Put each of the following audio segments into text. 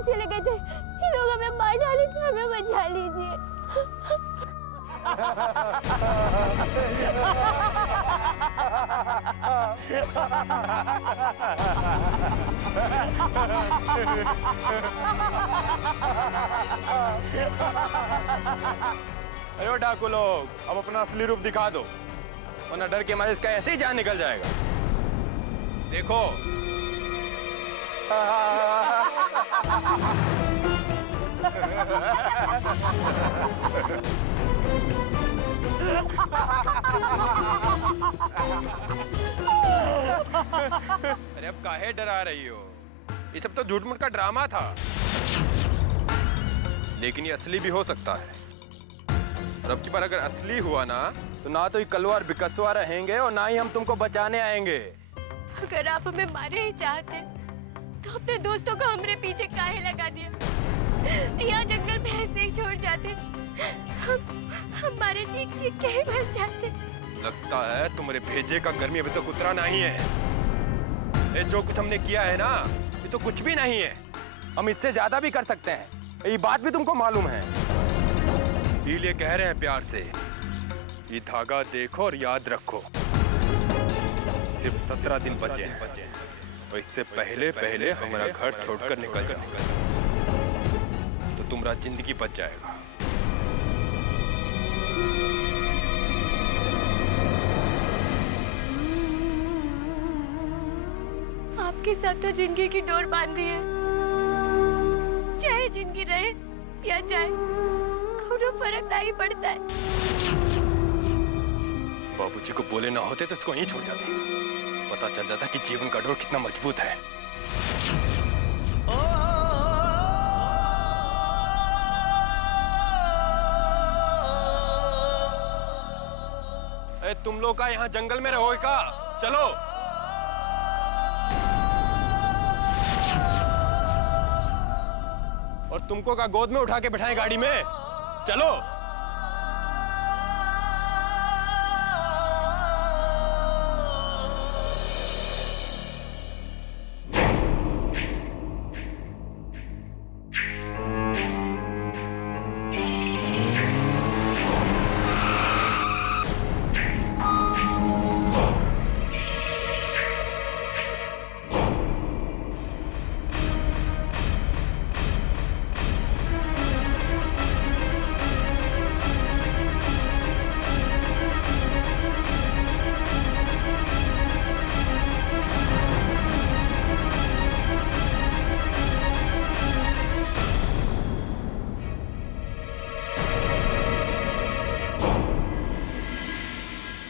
कहाँ चले गए थे? ये लोग हमें मार डालेंगे, हमें बचा लीजिए। अरे डाकू लोग, अब अपना असली रूप दिखा दो, वरना डर के मारे इसका ऐसे ही जान निकल जाएगा। देखो। अरे अब काहे डरा रही हो? ये सब तो झूठ मूठ का ड्रामा था, लेकिन ये असली भी हो सकता है। और अब की बार अगर असली हुआ ना, तो ना तो ये कलवार बिकसवा रहेंगे और ना ही हम तुमको बचाने आएंगे। अगर आप हमें मारे ही चाहते तो अपने दोस्तों को हमारे पीछे काहे लगा दिया? यहाँ जंगल में ऐसे ही छोड़ जाते, हमारे चीख चीख के ही मर जाते। लगता है तुम्हारे भेजे का गर्मी अभी तक उतरा नहीं है। ये जो कुछ हमने किया है ना, ये तो कुछ भी नहीं है। हम इससे ज्यादा भी कर सकते हैं, ये बात भी तुमको मालूम है। इसलिए कह रहे हैं प्यार से, ये धागा देखो और याद रखो, सिर्फ 17 दिन बचे हैं और इससे पहले पहले हमारा घर छोड़कर निकल जाओ तो तुम्हारा जिंदगी बच जाएगा। आपके साथ तो जिंदगी की डोर बांधी है, चाहे जिंदगी रहे या जाए, कोई फर्क नहीं पड़ता है। बाबूजी को बोले ना होते तो इसको यहीं छोड़ जाते, पता चल जाता कि जीवन का डोर कितना मजबूत है। अरे तुम लोग का यहाँ जंगल में रहोगे का? चलो। और तुमको का गोद में उठा के बिठाएं गाड़ी में? चलो।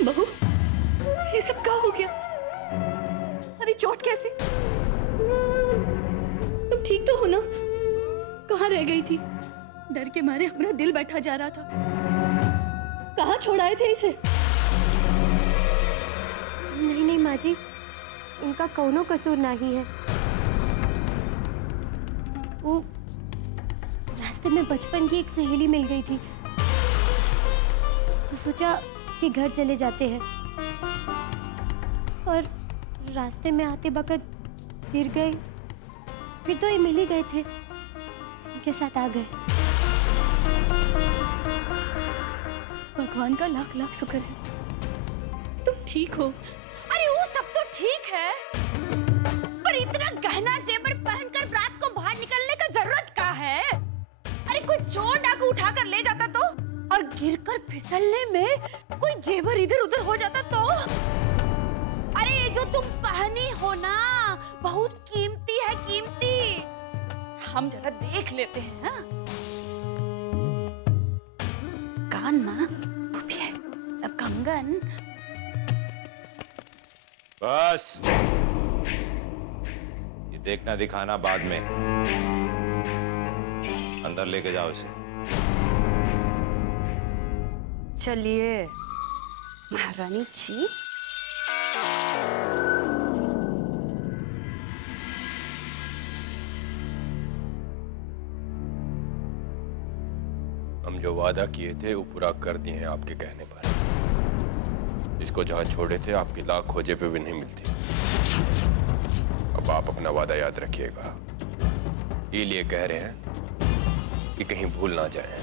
बहू, ये सब क्या हो गया? अरे चोट कैसे? तुम ठीक तो हो ना? कहाँ रह गई थी? डर के मारे हमारा दिल बैठा जा रहा था। कहाँ छोड़ाए थे इसे? नहीं नहीं माँ जी, इनका कौनो कसूर नहीं है। वो रास्ते में बचपन की एक सहेली मिल गई थी, तो सोचा कि घर चले जाते हैं, और रास्ते में आते वक्त गिर गए, फिर तो ये मिल ही गए थे, उनके साथ आ गए। भगवान का लाख लाख शुक्र है तुम ठीक हो। अरे वो सब तो ठीक है, पर इतना गहना जेवर पहनकर रात को बाहर निकलने का जरूरत क्या है? अरे कोई चोर डाकू उठा कर ले जाता तो, और गिरकर फिसलने में कोई जेवर इधर उधर हो जाता तो? अरे ये जो तुम पहनी हो ना, बहुत कीमती है, कीमती। हम जरा देख लेते हैं। हाँ? कान माँ वो भी है, अब कंगन। बस ये देखना दिखाना बाद में, अंदर लेके जाओ इसे। चलिए महारानी जी। हम जो वादा किए थे वो पूरा कर दिए हैं आपके कहने पर। इसको जहां छोड़े थे आपकी लाख खोजे पे भी नहीं मिलती। अब आप अपना वादा याद रखिएगा, ये लिए कह रहे हैं कि कहीं भूल ना जाए।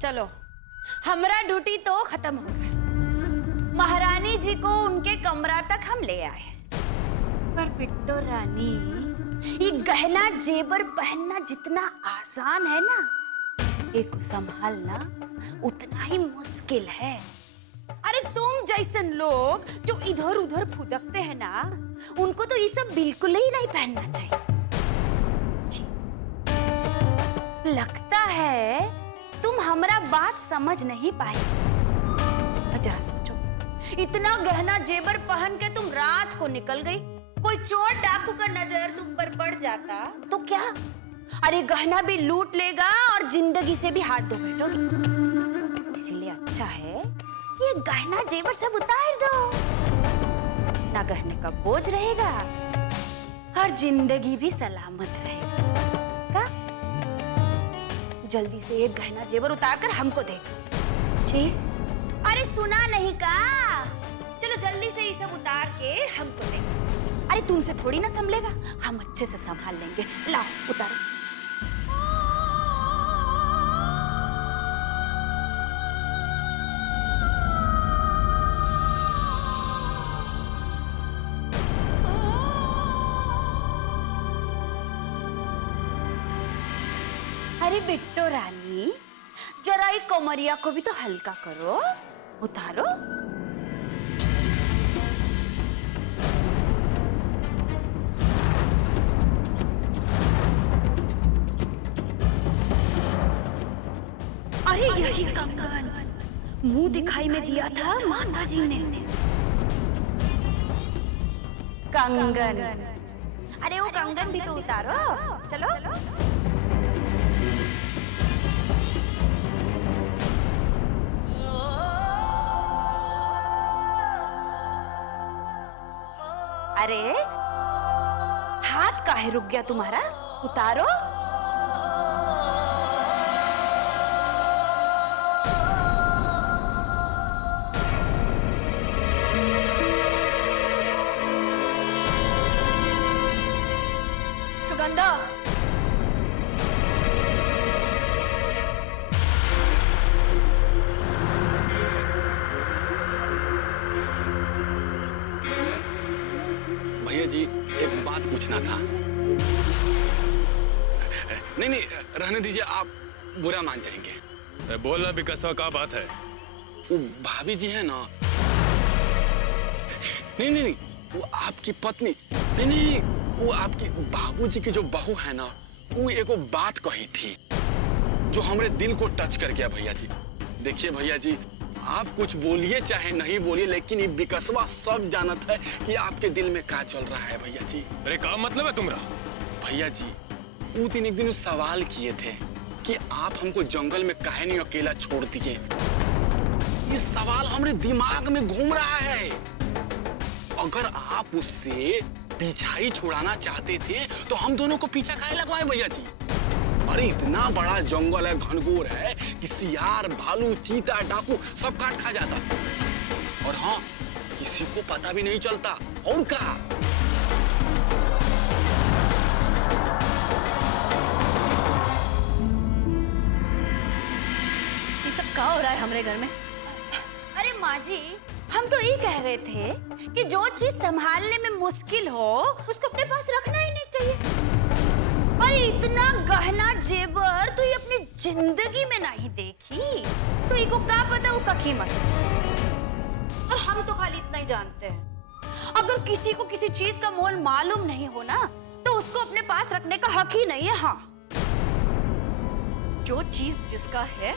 चलो, हमारा ड्यूटी तो खत्म हो गया। महारानी जी को उनके कमरा तक हम ले आए, पर बिट्टो रानी, ये गहना जेबर पहनना जितना आसान है ना, एक को संभालना उतना ही मुश्किल है। अरे तुम जैसन लोग जो इधर उधर फुदकते हैं ना, उनको तो ये सब बिल्कुल ही नहीं पहनना चाहिए। जी। लगता है तुम हमारा बात समझ नहीं पाए। जरा सोचो, इतना गहना जेबर पहन के तुम रात को निकल गई, कोई चोर डाकू का नजर तुम पर पड़ जाता तो क्या? अरे गहना भी लूट लेगा और जिंदगी से भी हाथ धो बैठोगी। इसीलिए अच्छा है कि ये गहना जेबर सब उतार दो, ना गहने का बोझ रहेगा और जिंदगी भी सलामत रहेगी। जल्दी से एक गहना जेवर उतारकर हमको दे दो। जी? अरे सुना नहीं का? चलो जल्दी से ये सब उतार के हमको दे दो। अरे तुमसे थोड़ी ना संभलेगा, हम अच्छे से संभाल लेंगे। लाओ उतारो। अरे बिट्टो रानी, जरा ये कोमरिया को भी तो हल्का करो, उतारो। अरे यही कंगन मुंह दिखाई में दिया था माता जी ने। कंगन, अरे वो कंगन भी तो उतारो। चलो, अरे हाथ काहे रुक गया तुम्हारा? उतारो। सुगंधा, जी एक बात पूछना था। नहीं, रहने दीजिए, आप बुरा मान जाएंगे। बोलना भी कसवा का बात है। वो भाभी जी है ना, नहीं, वो आपकी पत्नी, नहीं, वो आपकी बाबूजी की जो बहू है ना, वो एक बात कही थी जो हमारे दिल को टच कर गया भैया जी। देखिए भैया जी, आप कुछ बोलिए चाहे नहीं बोलिए, लेकिन ये बिकसवा सब जानत है कि आपके दिल में क्या चल रहा है भैया जी। अरे क्या मतलब है तुम्हारा? भैया जी, वो दिन एक दिन सवाल किए थे कि आप हमको जंगल में काहे नहीं अकेला छोड़ दिए। ये सवाल हमारे दिमाग में घूम रहा है। अगर आप उससे पीछा ही छुड़ाना चाहते थे तो हम दोनों को पीछा काहे लगवाए भैया जी? अरे इतना बड़ा जंगल है, घनघोर है कि सियार, भालू, चीता, डाकू सब काट खा जाता, और हाँ, किसी को पता भी नहीं चलता। और क्या? ये सब क्या हो रहा है हमारे घर में? अरे माँ जी, हम तो ये कह रहे थे कि जो चीज संभालने में मुश्किल हो उसको अपने पास रखना ही नहीं चाहिए। अरे इतना गहना जेवर तो ये अपनी जिंदगी में नहीं देखी, तो इको क्या पता वो का कीमत। और हम तो खाली इतना ही जानते हैं, अगर किसी को किसी चीज का मोल मालूम नहीं हो ना, तो उसको अपने पास रखने का हक ही नहीं है। हाँ, जो चीज जिसका है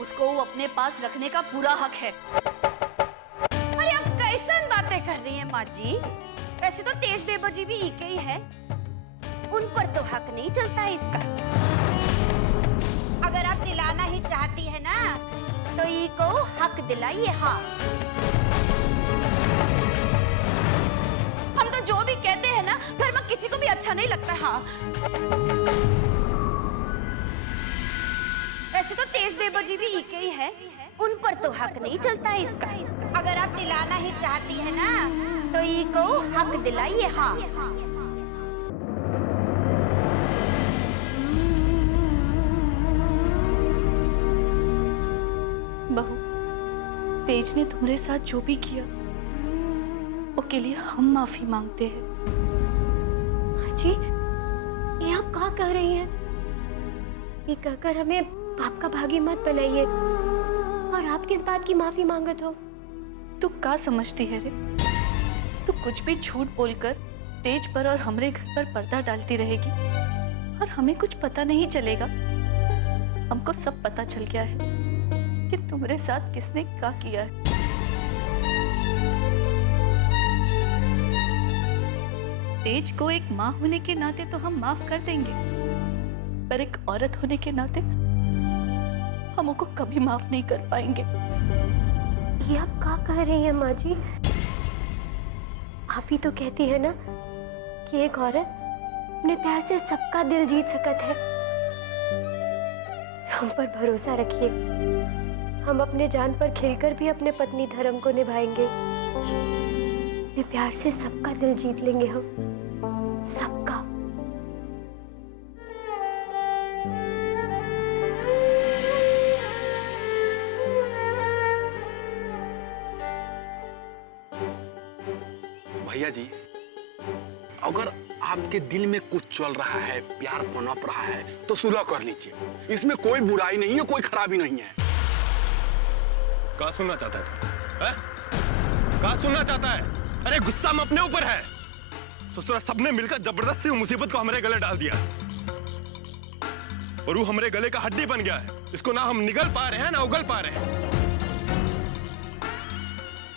उसको वो अपने पास रखने का पूरा हक है। अरे आप कैसन बातें कर रही हैं माँ जी? वैसे तो तेज देवर जी भी इके ही है, उन पर तो हक नहीं चलता है इसका। अगर आप दिलाना ही चाहती है ना, तो इको हक दिलाइए। हाँ, किसी को भी अच्छा नहीं लगता। हाँ, वैसे तो तेज देवर जी भी इके ही है, उन पर तो हक नहीं चलता है इसका। अगर आप दिलाना ही चाहती है ना तो ई को हक दिलाइए। हाँ, बहू, तेज ने तुम्हारे साथ जो भी किया उसके लिए हम माफी मांगते हैं। जी, ये आप क्या कह रही हैं? ये कहकर हमें पाप का भागी मत बनाइए। और आप किस बात की माफी मांगत हो? तू क्या समझती है रे? तू कुछ भी झूठ बोलकर तेज पर और हमरे घर पर पर्दा डालती रहेगी और हमें कुछ पता नहीं चलेगा। हमको सब पता चल गया है कि तुम्हारे साथ किसने क्या किया है। तेज को एक माँ होने के नाते तो हम माफ कर देंगे, पर एक औरत होने के नाते हम उनको कभी माफ नहीं कर पाएंगे। ये आप क्या कह रही हैं माँ जी? आप ही तो कहती है ना कि एक औरत अपने प्यार से सबका दिल जीत सकत है। हम पर भरोसा रखिए, हम अपने जान पर खिलकर भी अपने पत्नी धर्म को निभाएंगे। अपने प्यार से सबका दिल जीत लेंगे हम, सबका। भैया जी, अगर आपके दिल में कुछ चल रहा है, प्यार पनप रहा है, तो सुलह कर लीजिए। इसमें कोई बुराई नहीं है, कोई खराबी नहीं है। क्या सुनना चाहता है तू? हैं? क्या सुनना चाहता है? अरे गुस्सा हम अपने ऊपर है। ससुरा सबने मिलकर जबरदस्ती मुसीबत को हमारे गले डाल दिया और वो हमारे गले का हड्डी बन गया है। इसको ना हम निगल पा रहे हैं ना उगल पा रहे हैं।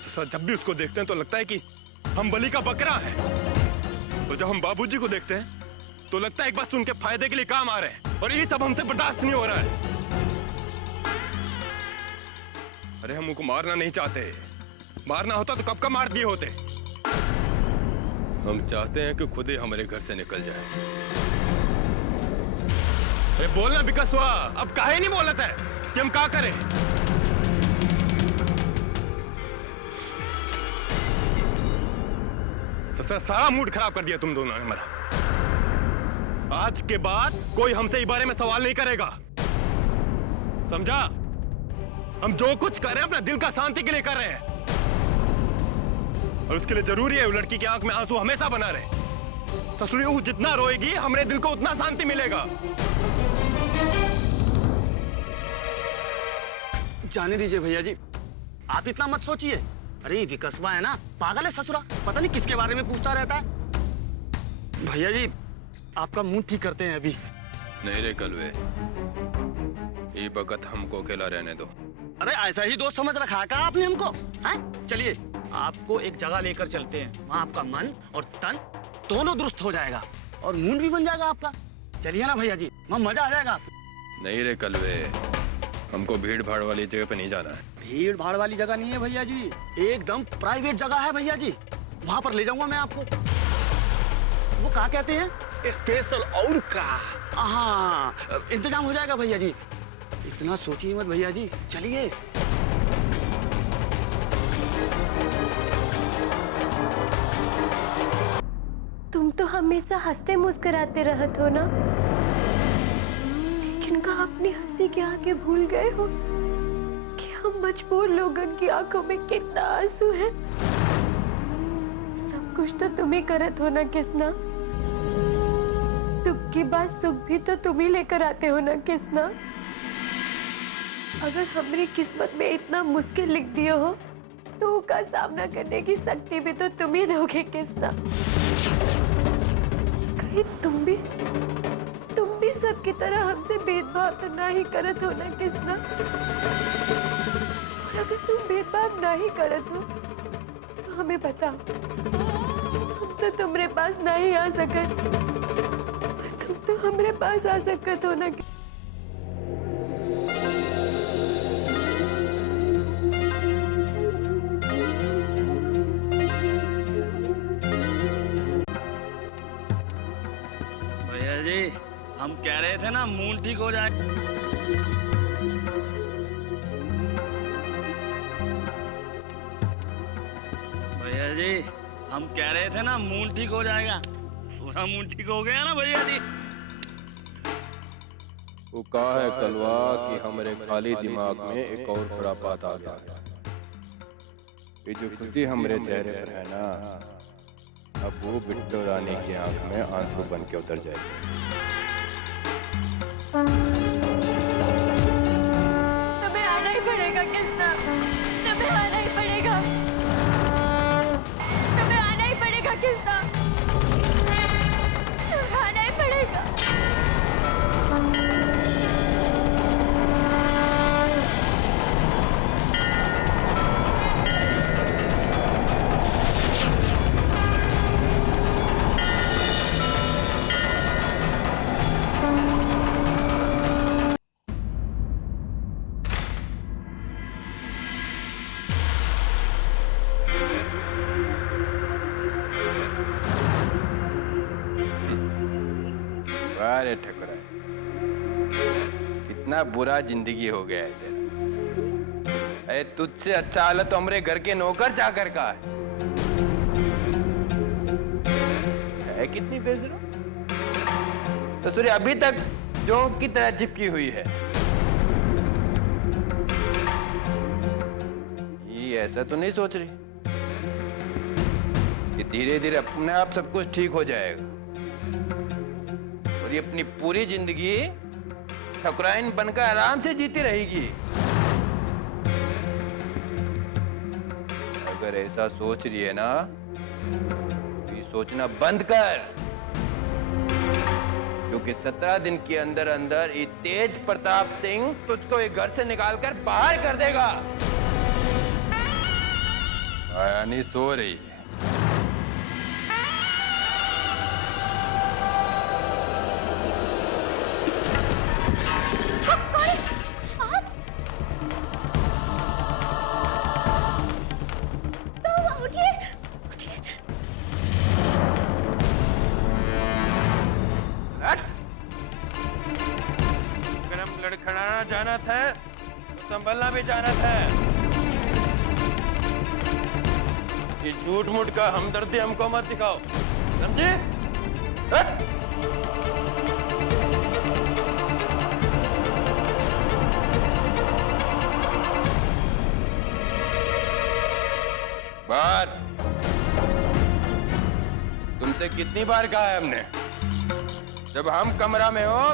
ससुरा जब भी उसको देखते हैं तो लगता है कि हम बलि का बकरा है, और जब हम बाबूजी को देखते हैं तो लगता है एक बस उनके फायदे के लिए काम आ रहे हैं, और ये सब हमसे बर्दाश्त नहीं हो रहा है। अरे हम उनको मारना नहीं चाहते, मारना होता तो कब का मार दिए होते। हम चाहते हैं कि खुद ही हमारे घर से निकल जाए। अरे बोलना विकास हुआ, अब काहे नहीं बोलता है कि हम क्या करें? ससुरा सारा मूड खराब कर दिया तुम दोनों ने हमारा। आज के बाद कोई हमसे इस बारे में सवाल नहीं करेगा, समझा? हम जो कुछ कर रहे हैं अपना दिल का शांति के लिए कर रहे हैं, और उसके लिए जरूरी है वो लड़की की आंख में आंसू हमेशा बना रहे। ससुरी वो जितना रोएगी हमारे दिल को उतना शांति मिलेगा। जाने दीजिए भैया जी, आप इतना मत सोचिए। अरे ये विकसवा है ना, पागल है ससुरा, पता नहीं किसके बारे में पूछता रहता है। भैया जी, आपका मुंह ठीक करते हैं अभी। नहीं रे कलवे, ये वक्त हमको अकेला रहने दो। अरे ऐसा ही दोस्त समझ रखा है क्या आपने हमको? हैं? चलिए आपको एक जगह लेकर चलते हैं, वहाँ आपका मन और तन दोनों दुरुस्त हो जाएगा और मूड भी बन जाएगा आपका। चलिए ना भैया जी, वहाँ मजा आ जाएगा आपको। नहीं रे कलवे, हमको भीड़ भाड़ वाली जगह पे नहीं जाना है। भीड़ भाड़ वाली जगह नहीं है भैया जी, एकदम प्राइवेट जगह है भैया जी, वहाँ पर ले जाऊंगा मैं आपको। वो क्या कहते हैं, स्पेशल और का। हाँ, इंतजाम हो जाएगा भैया जी, इतना सोचिए मत भैया जी, चलिए। तुम तो हमेशा हंसते मुस्कुराते रहत हो ना, लेकिन का अपनी हंसी के आगे भूल गए हो कि हम मजबूर लोगन की आंखों में कितना आंसू है। सब कुछ तो तुम ही करत हो ना किसना, दुख की बात सुख भी तो तुम ही लेकर आते हो ना किसना। अगर हमारी किस्मत में इतना मुश्किल लिख दिया हो तो उसका सामना करने की शक्ति भी तो तुम ही दोगे किसना। कहीं तुम भी सबकी तरह हमसे भेदभाव तो ना ही करत हो ना किसना। और अगर तुम भेदभाव ना ही करत हो तो हमें बताओ, हम तो तुम्हारे पास ना ही आ सकत, और तुम तो हमारे पास आ सकत हो ना। कह रहे थे ना मूड ठीक हो जाए। भैया जी हम कह रहे थे ना मूड ठीक हो जाएगा, पूरा मूड ठीक हो गया ना भैया जी। वो कहा है कलवा कि हमारे खाली दिमाग में एक और खुरापात आ गया है। ये जो खुशी हमारे चेहरे पर है ना, अब वो बिट्टू रानी की आंख में आंसू बन के उतर जाएगी। तुम्हें आना ही पड़ेगा कृष्णा, तुम्हें आना ही पड़ेगा, तुम्हें आना ही पड़ेगा कृष्णा, तुम्हें आना ही पड़ेगा। अरे ठकुरा, कितना बुरा जिंदगी हो गया है तेरा। अरे तुझसे अच्छा हालत तो हमारे घर के नौकर चाकर का है कितनी बेशरम। तो सूर्य अभी तक जोंक की तरह चिपकी हुई है। ये ऐसा तो नहीं सोच रही कि धीरे धीरे अपने आप सब कुछ ठीक हो जाएगा और ये अपनी पूरी जिंदगी ठकुराइन बनकर आराम से जीती रहेगी। अगर ऐसा सोच रही है ना, तो ये सोचना बंद कर, क्योंकि 17 दिन के अंदर अंदर ये तेज प्रताप सिंह तुझको ये घर से निकालकर बाहर कर देगा। यानी सो रही है। लड़खड़ाना जाना था तो संभलना भी जाना था। ये झूठ मूठ का हमदर्दी हमको मत दिखाओ, समझे? बात तुमसे कितनी बार कहा है हमने, जब हम कमरा में हो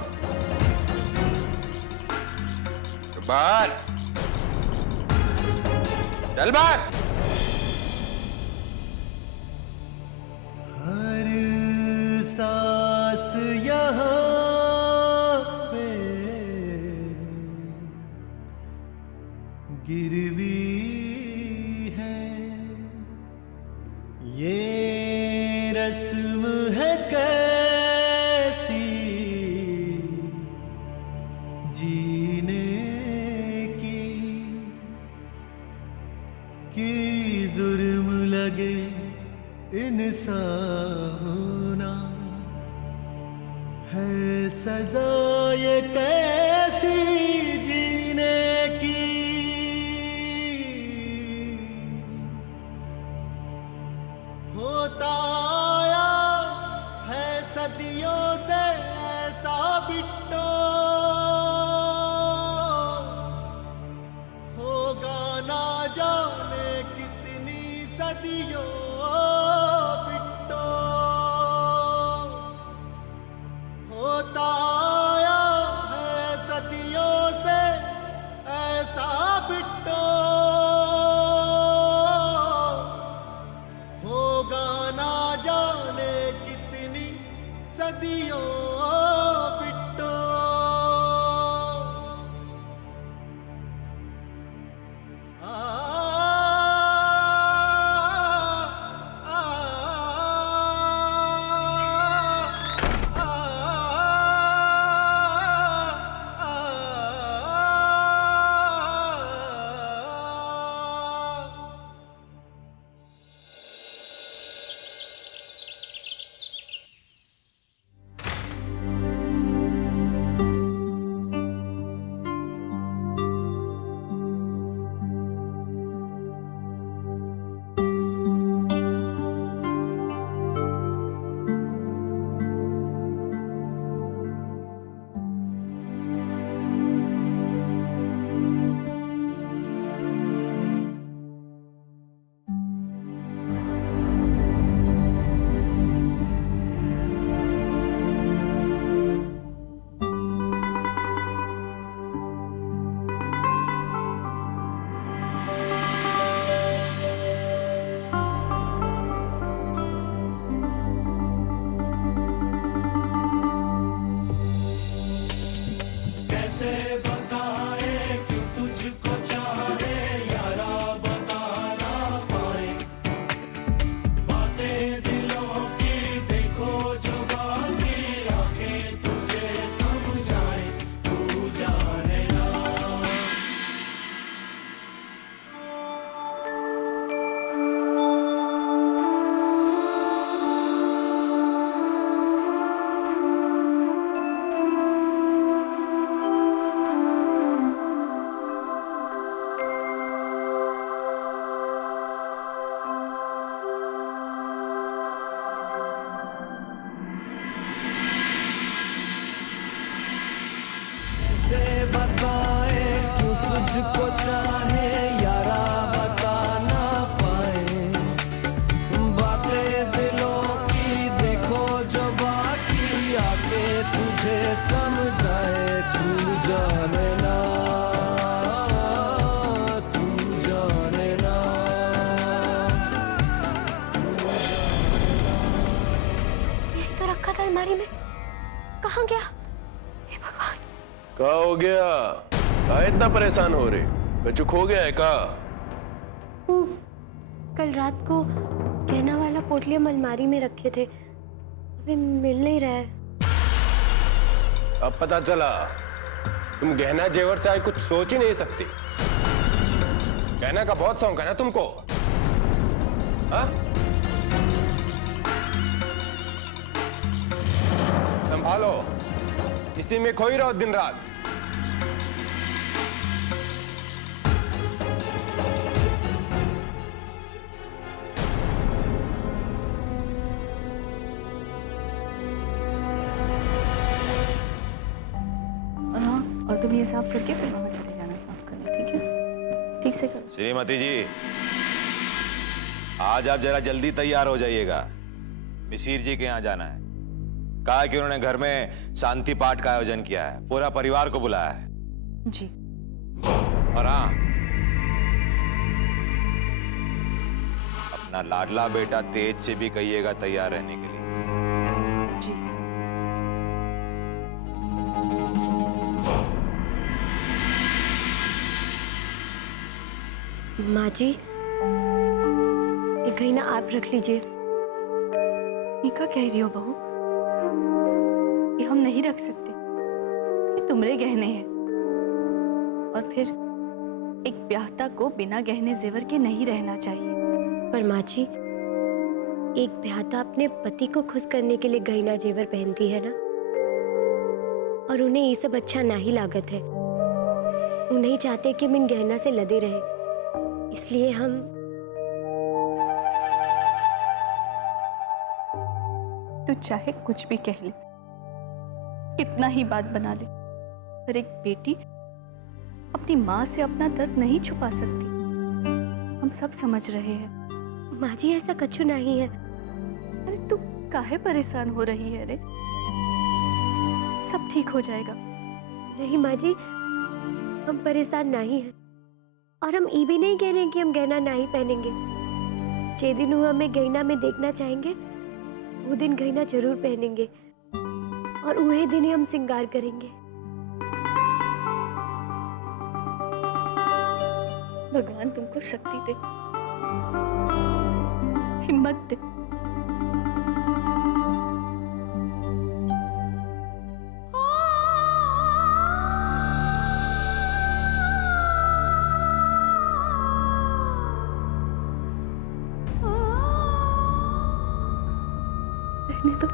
बाहर चल, बाहर। हर सांस यहाँ पे गिरवी है, ये रस्म है कैसी जीने कि जुर्म लगे इंसान होना है सजा, ये कैसी जीने की। होता आया है सदियों से ऐसा बिट्टो, होगा ना जाने कितनी सदियों बिट्टो। होता आया है सदियों से ऐसा बिट्टो, होगा ना जाने कितनी सदियों बिट्टो। चाहे यारा बता ना पाए, बातें दिलों की देखो जो बाकी आके तुझे समझाए, तू जाने ना, तू जाने ना। यही तो रखा था अलमारी में, कहाँ गया? हे भगवान। क्या हो गया? क्या इतना परेशान हो रहे? कुछ खो गया है का? वो कल रात को गहना वाला पोटलियम अलमारी में रखे थे, अभी मिल नहीं रहा है। अब पता चला तुम गहना जेवर से आज कुछ सोच ही नहीं सकती। गहना का बहुत शौक है ना तुमको, हाँ? संभालो, इसी में खोई रहो दिन रात। और हाँ, और तुम ये साफ करके फिर वहां चले जाना साफ करने, ठीक है? ठीक से करो। श्रीमती जी, आज आप जरा जल्दी तैयार हो जाइएगा, मिसिर जी के यहाँ जाना है। कहा कि उन्होंने घर में शांति पाठ का आयोजन किया है, पूरा परिवार को बुलाया है। जी। और हाँ, अपना लाडला बेटा तेज से भी कहिएगा तैयार रहने के लिए। जी। माँ जी, ये गहना आप रख लीजिए। ये क्या कह रही हो बहू? ये हम नहीं रख सकते, ये तुम्हारे गहने हैं। और फिर एक ब्याहता को बिना गहने जेवर के नहीं रहना चाहिए। पर माँ जी, एक ब्याहता अपने पति को खुश करने के लिए गहना जेवर पहनती है ना, और उन्हें ये सब अच्छा नहीं लागत है। वो नहीं चाहते कि हम इन गहना से लदे रहे, इसलिए हम तू चाहे कुछ भी कह ले, कितना ही बात बना ले, पर एक बेटी अपनी माँ से अपना दर्द नहीं छुपा सकती। हम सब समझ रहे हैं। माँ जी, ऐसा कछु नहीं है। अरे तू काहे परेशान हो रही है? रे सब ठीक हो जाएगा। नहीं माँ जी, हम परेशान नहीं हैं, और हम ये भी नहीं कह रहे कि हम गहना नहीं पहनेंगे। जे दिन वो हमें गहना में देखना चाहेंगे, वो दिन गहना जरूर पहनेंगे, और वही दिन ही हम श्रृंगार करेंगे। भगवान तुमको शक्ति दे, हिम्मत दे। रहने दो।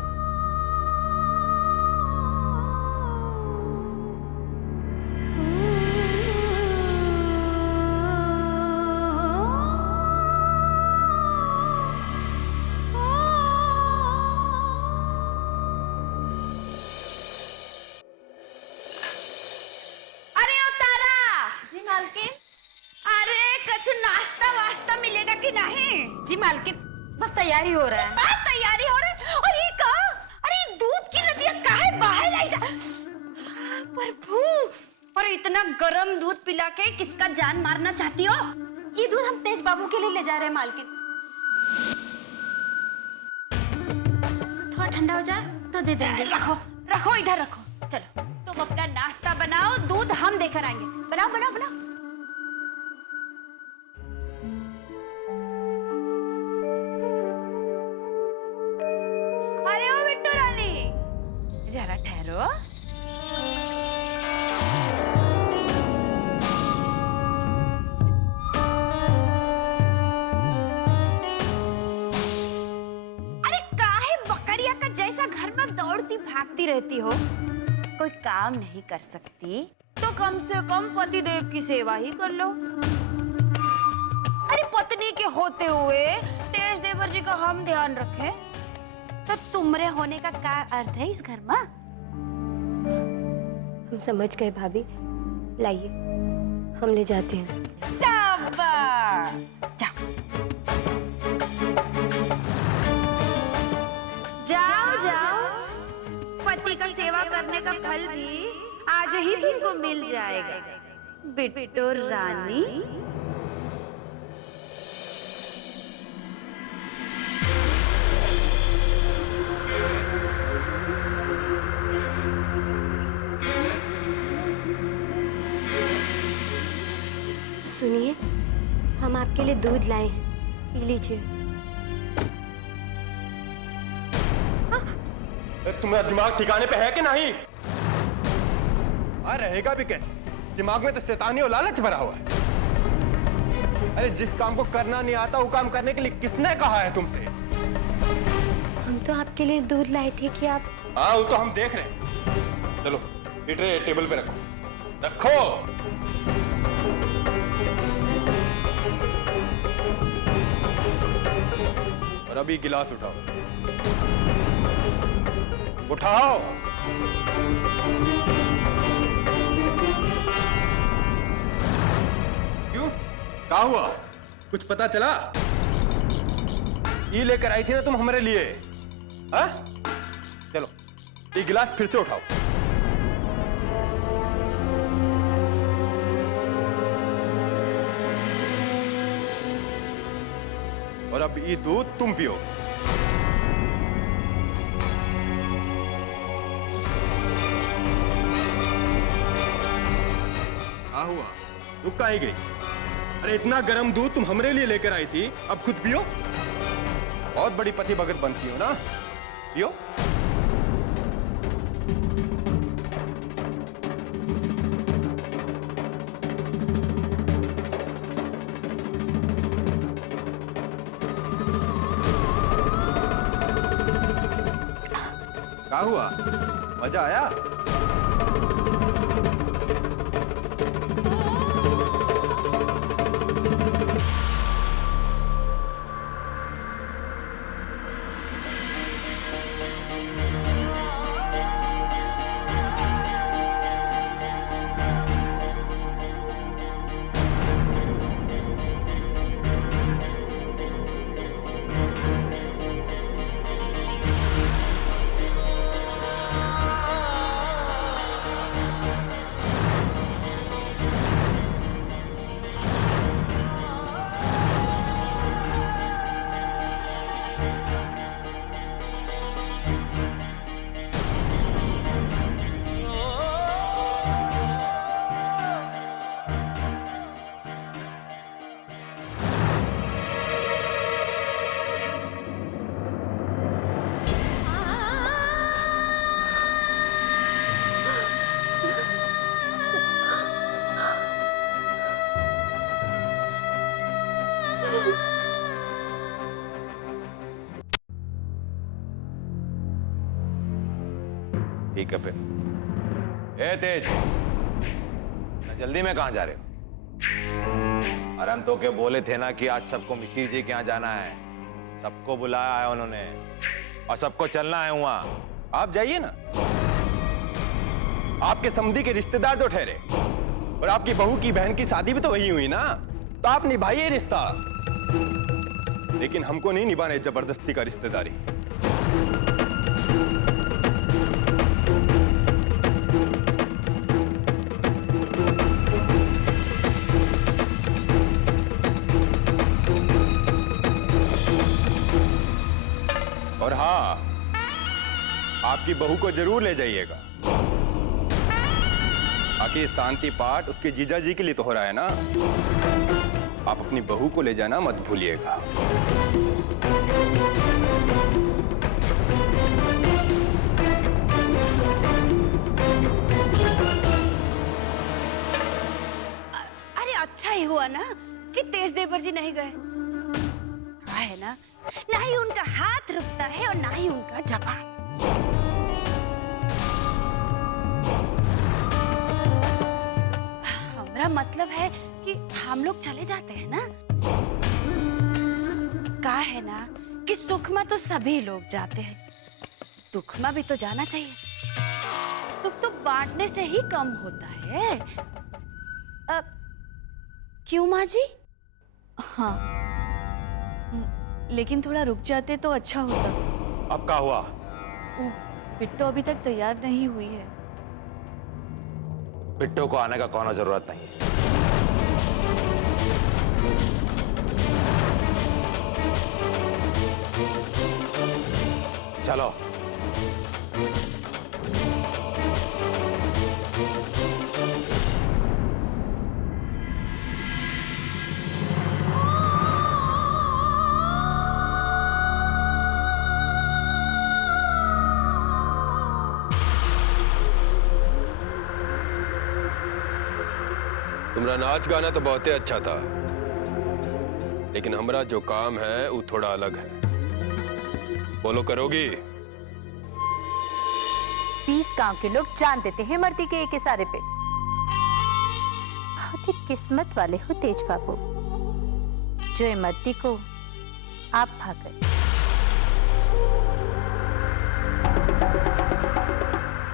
अरे ओ तारा। जी मालकिन। अरे कुछ नाश्ता वास्ता मिलेगा कि नहीं? जी मालकिन, बस तैयारी हो रहा है। बस तैयारी हो रहा है? और ये कहा? अरे दूध की नदियाँ काहे बाहर आई जा? प्रभु, और इतना गरम दूध पिला के किसका जान मारना चाहती हो? ये दूध हम तेज बाबू के लिए ले जा रहे हैं मालकिन। थोड़ा ठंडा हो जाए तो दे देंगे। रखो रखो, इधर रखो। चलो तुम अपना नाश्ता बनाओ, दूध हम देकर आएंगे। बनाओ बनाओ बनाओ। अरे ओ बिट्टू रानी, जरा ठहरो। अरे काहे बकरिया का जैसा घर में दौड़ती भागती रहती हो? कोई काम नहीं कर सकती तो कम से कम पति देव की सेवा ही कर लो। अरे पत्नी के होते हुए तेज देवर जी का हम ध्यान रखें तो तुमरे होने का क्या अर्थ है इस घर में? हम समझ गए भाभी, लाइए हम ले जाते हैं। शाबाश, जाओ जाओ जाओ, पति का सेवा करने का फल भी आज ही तुमको मिल जाएगा बिट्टो रानी। सुनिए, हम आपके लिए दूध लाए हैं, पी लीजिए। तुम्हारा दिमाग ठिकाने पे है कि नहीं? रहेगा भी कैसे? दिमाग में तो शैतानी और लालच भरा हुआ है। अरे जिस काम को करना नहीं आता वो काम करने के लिए किसने कहा है तुमसे? हम तो आपके लिए दूध लाए थे कि आप। हाँ, वो तो हम देख रहे हैं। चलो हीटर टेबल पे रखो, रखो। और अभी गिलास उठाओ, उठाओ। क्यों? क्या हुआ? कुछ पता चला? ये लेकर आई थी ना तुम हमारे लिए, हाँ? चलो ये गिलास फिर से उठाओ। और अब ये दूध तुम पियो। क्या हुआ? रुक कहाँ गई? अरे इतना गर्म दूध तुम हमरे लिए लेकर आई थी, अब खुद पियो। बहुत बड़ी पति भगत बनती हो ना, पियो। क्या हुआ? मजा आया? ठीक है फिर। ए तेज, जल्दी में कहाँ जा रहे हो? अरे हम तो क्या बोले थे ना कि आज सबको मिसिर जी के यहाँ जाना है। सबको बुलाया है उन्होंने और सबको चलना है वहाँ। आप जाइए ना, आपके समधी के रिश्तेदार तो ठहरे और आपकी बहू की बहन की शादी भी तो वही हुई ना, तो आप निभाइए रिश्ता। लेकिन हमको नहीं निभाना जबरदस्ती का रिश्तेदारी। और हाँ, आपकी बहू को जरूर ले जाइएगा। आखिर शांति पाठ उसके जीजा जी के लिए तो हो रहा है ना। आप अपनी बहू को ले जाना मत भूलिएगा। अरे अच्छा ही हुआ ना कि तेज देवर जी नहीं गए। है ना, ना ही उनका हाथ रुकता है और ना ही उनका जबान। हमारा मतलब है कि हम लोग चले जाते हैं ना। का है ना कि सुख में तो सभी लोग जाते हैं, दुख में भी तो जाना चाहिए। दुख तो बांटने से ही कम होता है। क्यों माँ जी? हाँ, लेकिन थोड़ा रुक जाते तो अच्छा होता। अब क्या हुआ? वो बिट्टो अभी तक तैयार नहीं हुई है। बिट्टो को आने का कोई जरूरत नहीं है। चलो। तुम्हारा नाच गाना तो बहुत ही अच्छा था, लेकिन हमारा जो काम है वो थोड़ा अलग है। बोलो, करोगी? 20 गांव के लोग जान देते हैं इमरती के एक इशारे पे। बहुत ही किस्मत वाले हो तेज बाबू, जो इमरती को आप भा गए।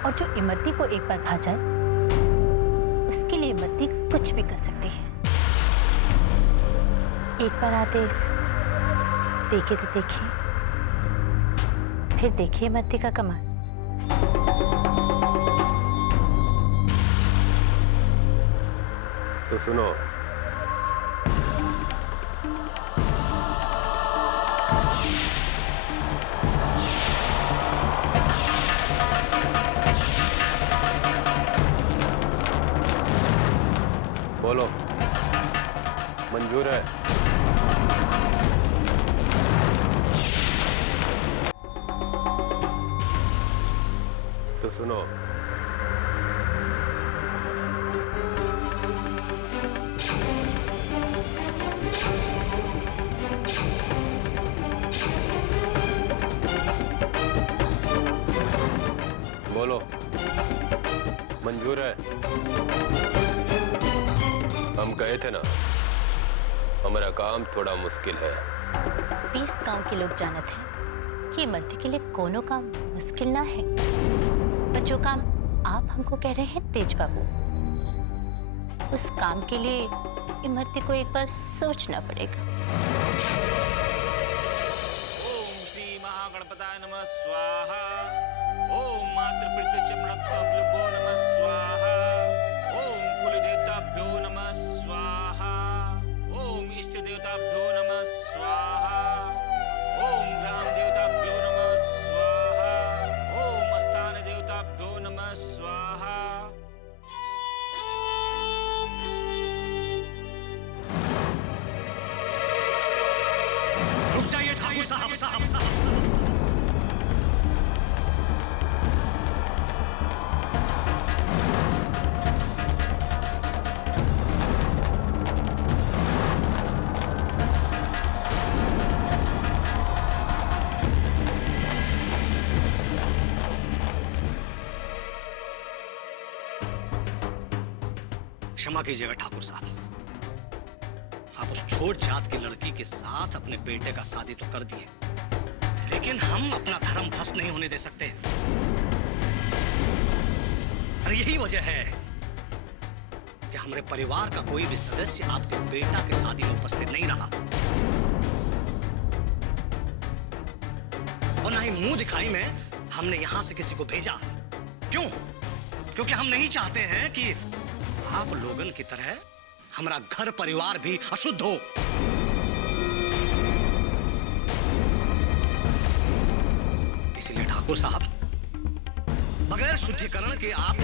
और जो इमरती को एक बार भा जाए, उसके लिए इमरती कुछ भी कर सकती है। एक बार आदेश देखे तो देखिए, फिर देखिए इमरती का कमाल। तो सुनो, बोलो, मंजूर है? तो सुनो, बोलो, मंजूर है? हम कहे थे ना, हमारा काम थोड़ा मुश्किल है। 20 गांव के लोग जानते हैं कि इमरती के लिए कोनो काम मुश्किल ना है, पर जो काम आप हमको कह रहे हैं तेज बाबू, उस काम के लिए इमरती को एक बार सोचना पड़ेगा। ओम श्री महागणपताय नमः स्वाहा। ओम मातृप्रीत्यचमणत्वभ्यो नमः स्वाहा। ओम कुलदेवताभ्यो नमः स्वाहा। ओम इष्ट देवताभ्यो नमः स्वाहा। ओम ग्राम देवताभ्यो नमः स्वाहा। ओम स्थान देवताभ्यो नमः स्वाहा। रुक जाइए ठाकुर साहब। क्षमा कीजिएगा ठाकुर साहब, आप उस छोट जात की लड़की के साथ अपने बेटे का शादी तो कर दिए, लेकिन हम अपना धर्म भ्रष्ट नहीं होने दे सकते। और यही वजह है कि हमारे परिवार का कोई भी सदस्य आपके बेटा के शादी में उपस्थित नहीं रहा, और ना ही मुंह दिखाई में हमने यहां से किसी को भेजा। क्यों? क्योंकि हम नहीं चाहते हैं कि आप लोगन की तरह हमारा घर परिवार भी अशुद्ध हो। इसलिए ठाकुर साहब, बगैर शुद्धिकरण के आप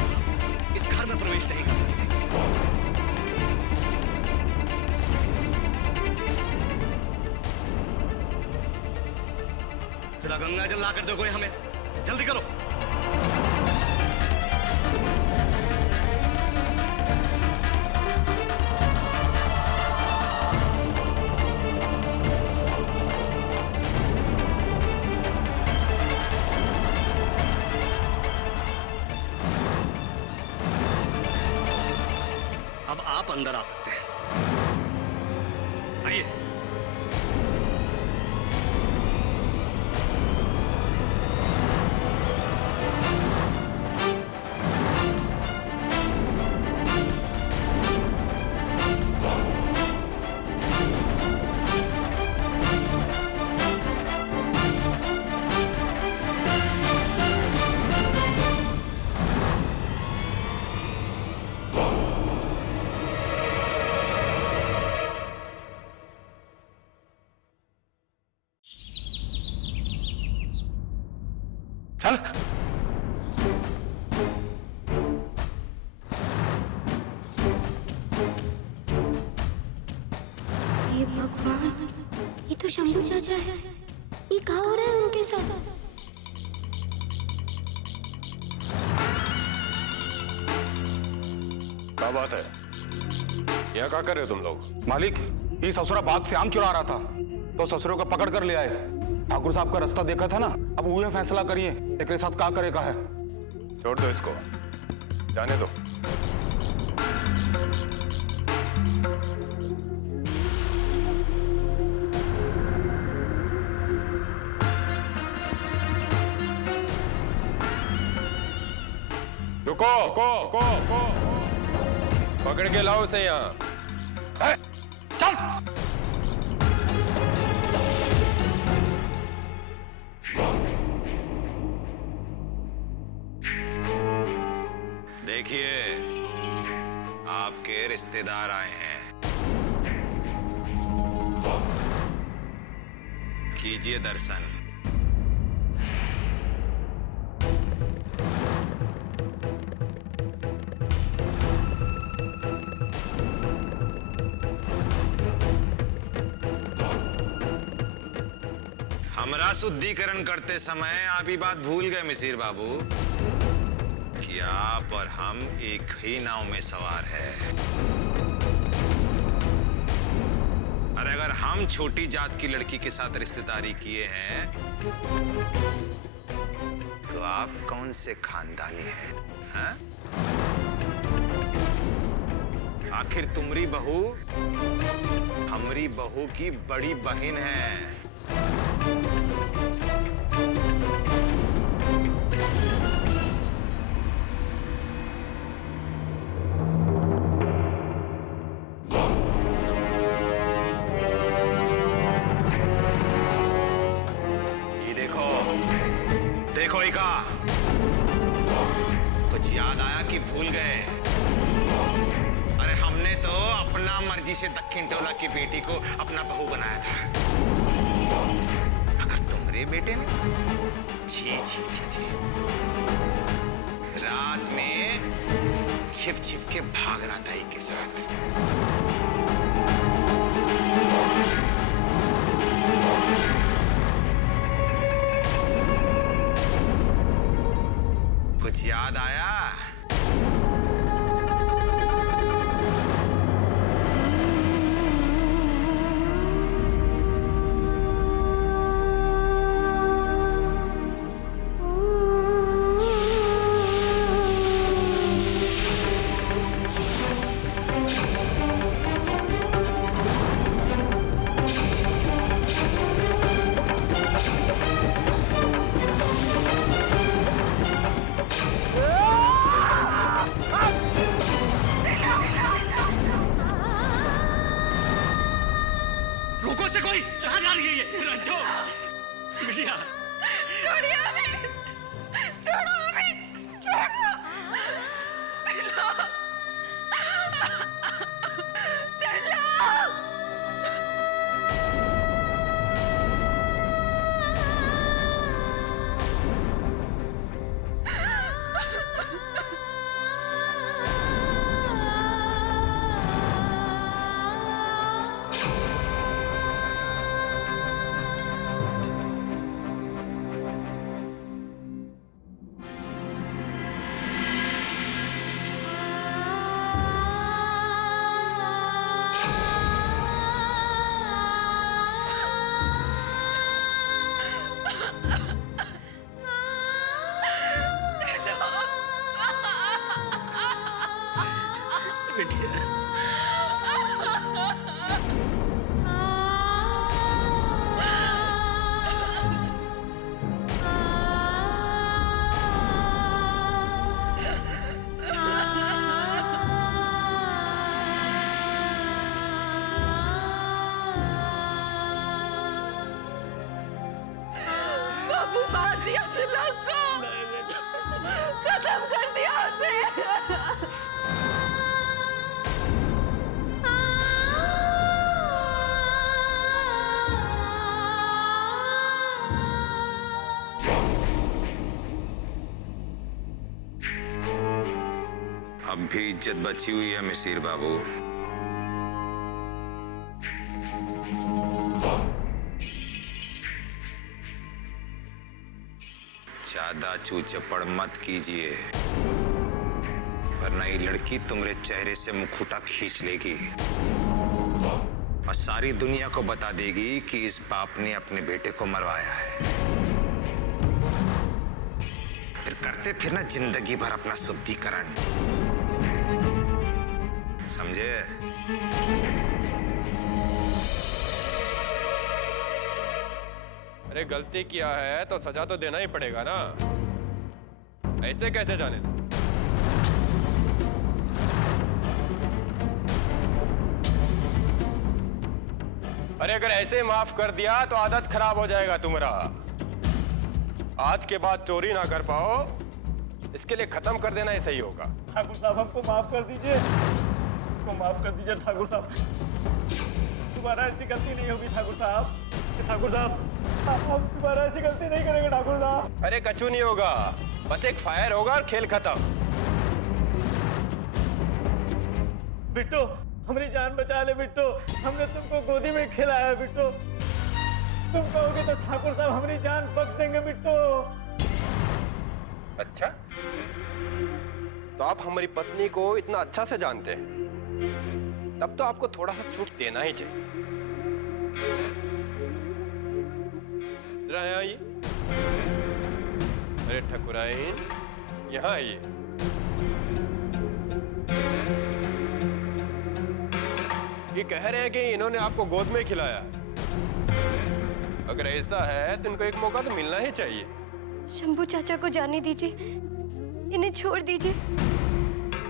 इस घर में प्रवेश नहीं कर सकते। जरा गंगा जल ला कर दो कोई हमें, जल्दी करो। अब आप अंदर आ सकते हैं, आइए। चल। ये भगवान, ये तो शंभू चाचा है। ये क्या हो रहा है उनके साथ? क्या बात है? यहाँ क्या कर रहे हो तुम लोग? मालिक, ये ससुरा बाग से आम चुरा रहा था तो ससुरों को पकड़ कर ले आए। ठाकुर साहब का रास्ता देखा था ना, अब वो फैसला करिए एक साथ क्या करेगा है। छोड़ दो इसको, जाने दो। रुको, को पकड़ के लाओ उसे यहाँ। चल। देखिए, आपके रिश्तेदार आए हैं, कीजिए दर्शन। हमरा शुद्धिकरण करते समय आप ही बात भूल गए मिसिर बाबू कि आप और हम एक ही नाव में सवार हैं। और अगर हम छोटी जात की लड़की के साथ रिश्तेदारी किए हैं तो आप कौन से खानदानी हैं? हाँ? आखिर तुम्हारी बहू हमारी बहू की बड़ी बहन है। देखो इका, कुछ याद आया कि भूल गए? अरे हमने तो अपना मर्जी से दक्षिण टोला की बेटी को अपना बहू बनाया था। अगर तुम्हारे बेटे ने छी छी छी छी रात में छिप छिप के भाग रहा था एक के साथ। कुछ याद आया? मार दिया तिलक को, खत्म कर दिया उसे। अब भी इज्जत बची हुई है मिसिर बाबू। ज्यादा चूचपड़ मत कीजिए, वरना ये लड़की तुम्हारे चेहरे से मुखौटा खींच लेगी और सारी दुनिया को बता देगी कि इस बाप ने अपने बेटे को मरवाया है। फिर करते फिर ना जिंदगी भर अपना शुद्धिकरण, समझे? अरे गलती किया है तो सजा तो देना ही पड़ेगा ना, ऐसे कैसे जाने दे? अरे अगर ऐसे माफ कर दिया तो आदत खराब हो जाएगा तुम्हारा। आज के बाद चोरी ना कर पाओ, इसके लिए खत्म कर देना ही सही होगा। ठाकुर साहब हमको माफ कर दीजिए, हमको माफ कर दीजिए ठाकुर साहब। दोबारा ऐसी गलती नहीं होगी ठाकुर साहब। ठाकुर साहब हम दोबारा ऐसी गलती नहीं करेंगे ठाकुर साहब। अरे कचू नहीं होगा, बस एक फायर होगा और खेल खत्म। बिट्टू हमारी जान बचा ले बिट्टू, हमने तुमको गोदी में खिलाया बिट्टू। तुम कहोगे तो ठाकुर साहब हमारी जान बख्श देंगे बिट्टू। अच्छा, तो आप हमारी पत्नी को इतना अच्छा से जानते हैं, तब तो आपको थोड़ा सा छूट देना ही चाहिए। जरा यहाँ आइए। अरे ठकुराइन, यहाँ आइए। ये कह रहे हैं कि इन्होंने आपको गोद में खिलाया है। अगर ऐसा है तो इनको एक मौका तो मिलना ही चाहिए। शंभू चाचा को जाने दीजिए, इन्हें छोड़ दीजिए,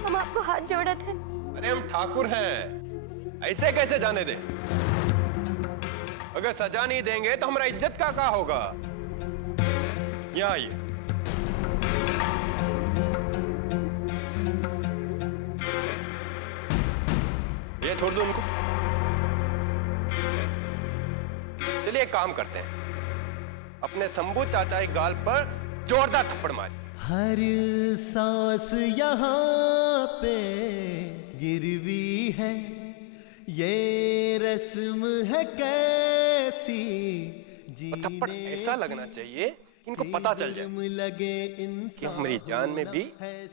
हम आपको हाथ जोड़ा थे। अरे हम ठाकुर हैं, ऐसे कैसे जाने दें? अगर सजा नहीं देंगे तो हमारा इज्जत का क्या होगा? यहाँ आइए। ये छोड़ दो उनको। चलिए एक काम करते हैं, अपने शंभू चाचा के गाल पर जोरदार थप्पड़ मारिए। हर सांस यहाँ पे गिरवी है, ये रस्म है कैसी। थप्पड़ ऐसा लगना चाहिए कि इनको पता चल जाए लगे कि हमारी जान में भी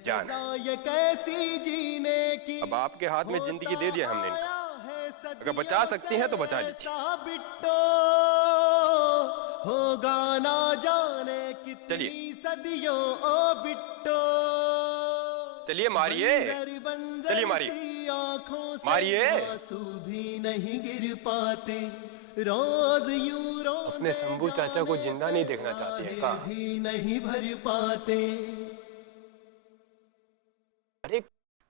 जान है। ये कैसी जीने की। अब आपके हाथ में जिंदगी दे दिया हमने इनको, अगर बचा सकती हैं तो बचा लीजिए। बिट्टो होगा ना जाने कितनी सदियों ओ बिट्टो। चलिए मारिए, चलिए मारिए, मारिए। आंसू भी नहीं गिर पाते, रोज यूं रो अपने शंभू चाचा को जिंदा नहीं देखना चाहती है का? भी नहीं भर पाते। अरे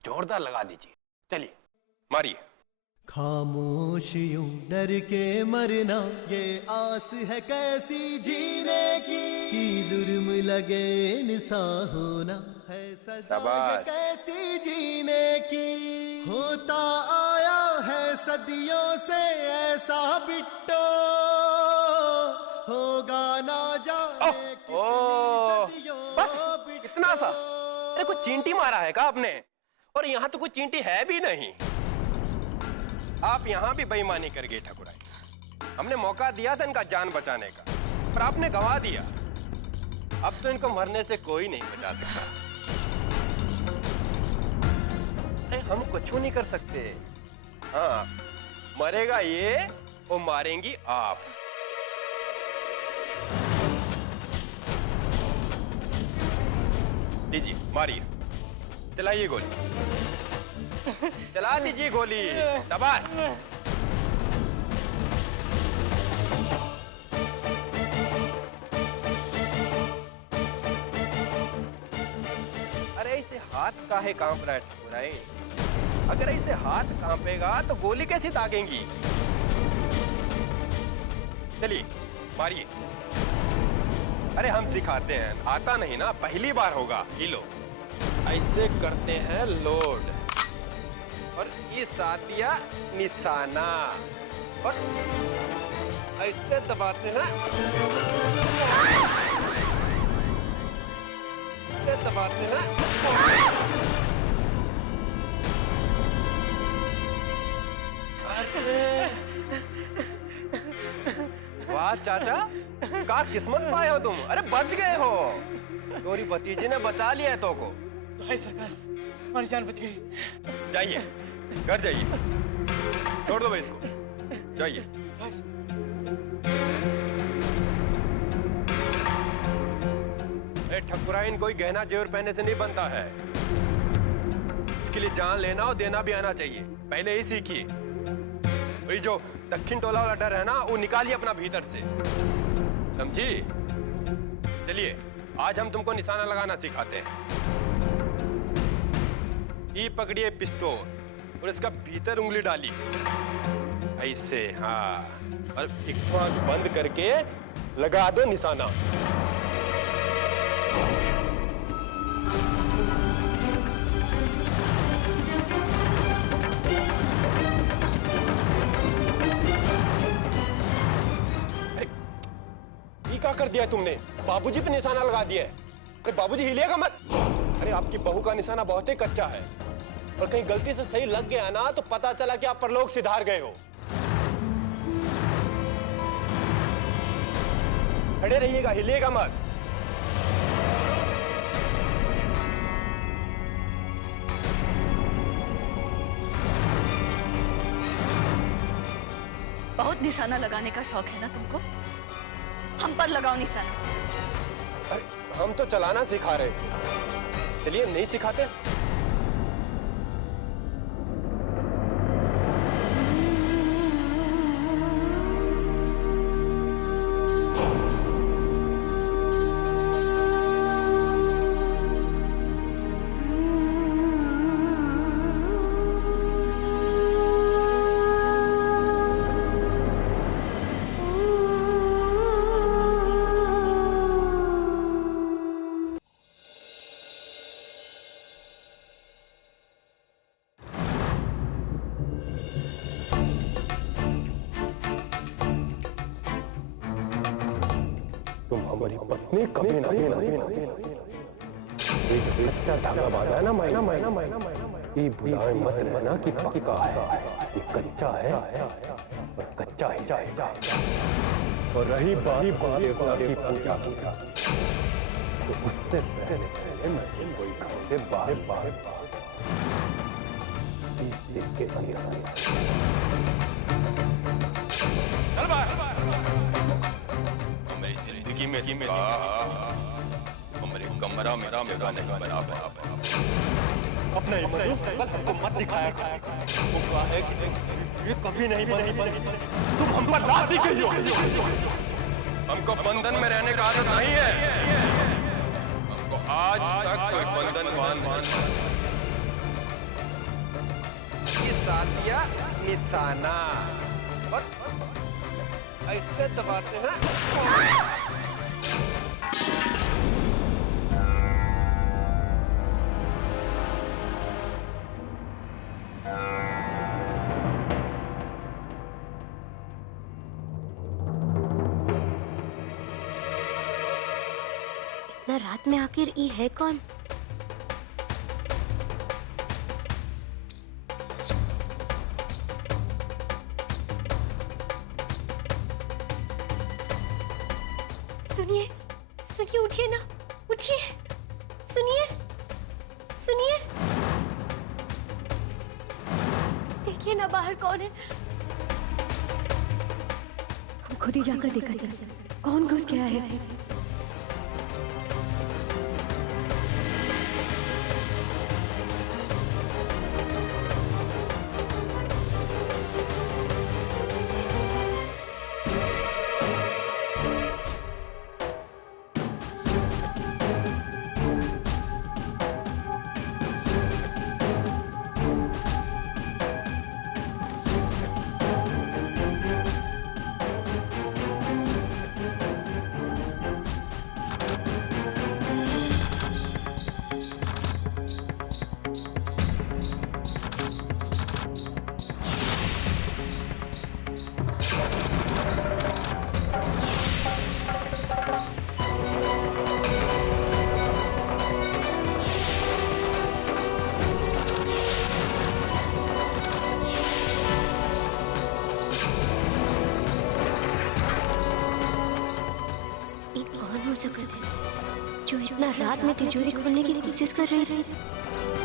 जोरदार लगा दीजिए, चलिए मारिए। खामोश यूं डर के मरना, ये आस है कैसी जीने की जुर्म लगे इंसान होना है सजा ये कैसी जीने की। होता आया है सदियों से ऐसा बिट्टो, होगा ना जाने बस इतना सा। अरे कुछ चींटी मारा है का आपने? और यहाँ तो कुछ चींटी है भी नहीं। आप यहाँ भी बेईमानी कर गए ठकुराइन। हमने मौका दिया था इनका जान बचाने का, पर आपने गवा दिया। अब तो इनको मरने से कोई नहीं बचा सकता। अरे हम कुछ नहीं कर सकते। हाँ, मरेगा ये और मारेंगी आप। लीजिए मारिए, चलाइए गोली, चला दीजिए गोली। शाबाश। अरे इसे हाथ काहे कांप रहा है ठकुराइन? अगर इसे हाथ कांपेगा तो गोली कैसे दागेंगी? चलिए मारिए। अरे हम सिखाते हैं, आता नहीं ना, पहली बार होगा। ये लो, ऐसे करते हैं लोड, और ये साथिया निशाना, और ऐसे दबाते हैं, ऐसे दबाते हैं, वाह चाचा, का किस्मत पाए हो तुम। अरे बच गए हो। तोरी भतीजी ने बचा लिया है तो को। भाई सरकार, हमारी जान बच गई। जाइए, घर जाइए। छोड़ दो भाई इसको, जाइए। ठकुराइन कोई गहना जेवर पहनने से नहीं बनता है। इसके लिए जान लेना और देना भी आना चाहिए। पहले ही सीखिए। और ये जो दक्षिण टोला वाला डर है ना, वो निकालिए अपना भीतर से, समझी? चलिए, आज हम तुमको निशाना लगाना सिखाते हैं। ये पकड़िए पिस्तौल और इसका भीतर उंगली डाली, ऐसे। हाँ, और एक आंख बंद करके लगा दो निशाना। क्या कर दिया तुमने? बाबूजी पे निशाना लगा दिया है। अरे बाबूजी हिलिएगा मत। अरे आपकी बहू का निशाना बहुत ही कच्चा है, और कहीं गलती से सही लग गया ना तो पता चला कि आप परलोक सिधार गए हो। खड़े रहिएगा, हिलिएगा मत। बहुत निशाना लगाने का शौक है ना तुमको? हम पर लगाओ निशाना। अरे हम तो चलाना सिखा रहे थे। चलिए, नहीं सिखाते? हमारी पत्नी कभी नहीं ये जो कच्चा धागा बांधा है ना महीना ये भुलाए मत रहना कि पक्का है। ये कच्चा है और कच्चा ही जाएगा। और रही बात देवता की पूजा की, तो उससे पहले मैं कोई घर से बाहर 20 के अंदर जिंदगी में हमारे कमरा मेरा नहीं बना पाया। अपना हमको मत दिखाया वो कहा है कि ये कभी नहीं बनी। तुम हम पर लात दी गई हो। हमको बंधन में रहने का आदत नहीं है। हमको आज तक कोई बंधन बांध ये साथिया निशाना और ऐसे दबाते हैं। इतना रात में आखिर ये है कौन? सुनिए, सुनिए, उठिए ना, उठिए, सुनिए, सुनिए, देखिए ना बाहर कौन है। हम खुद ही जाकर देखा था कौन घुस गया है। सकत है जो इतना रात में तिजोरी खोलने की कोशिश कर रही थी।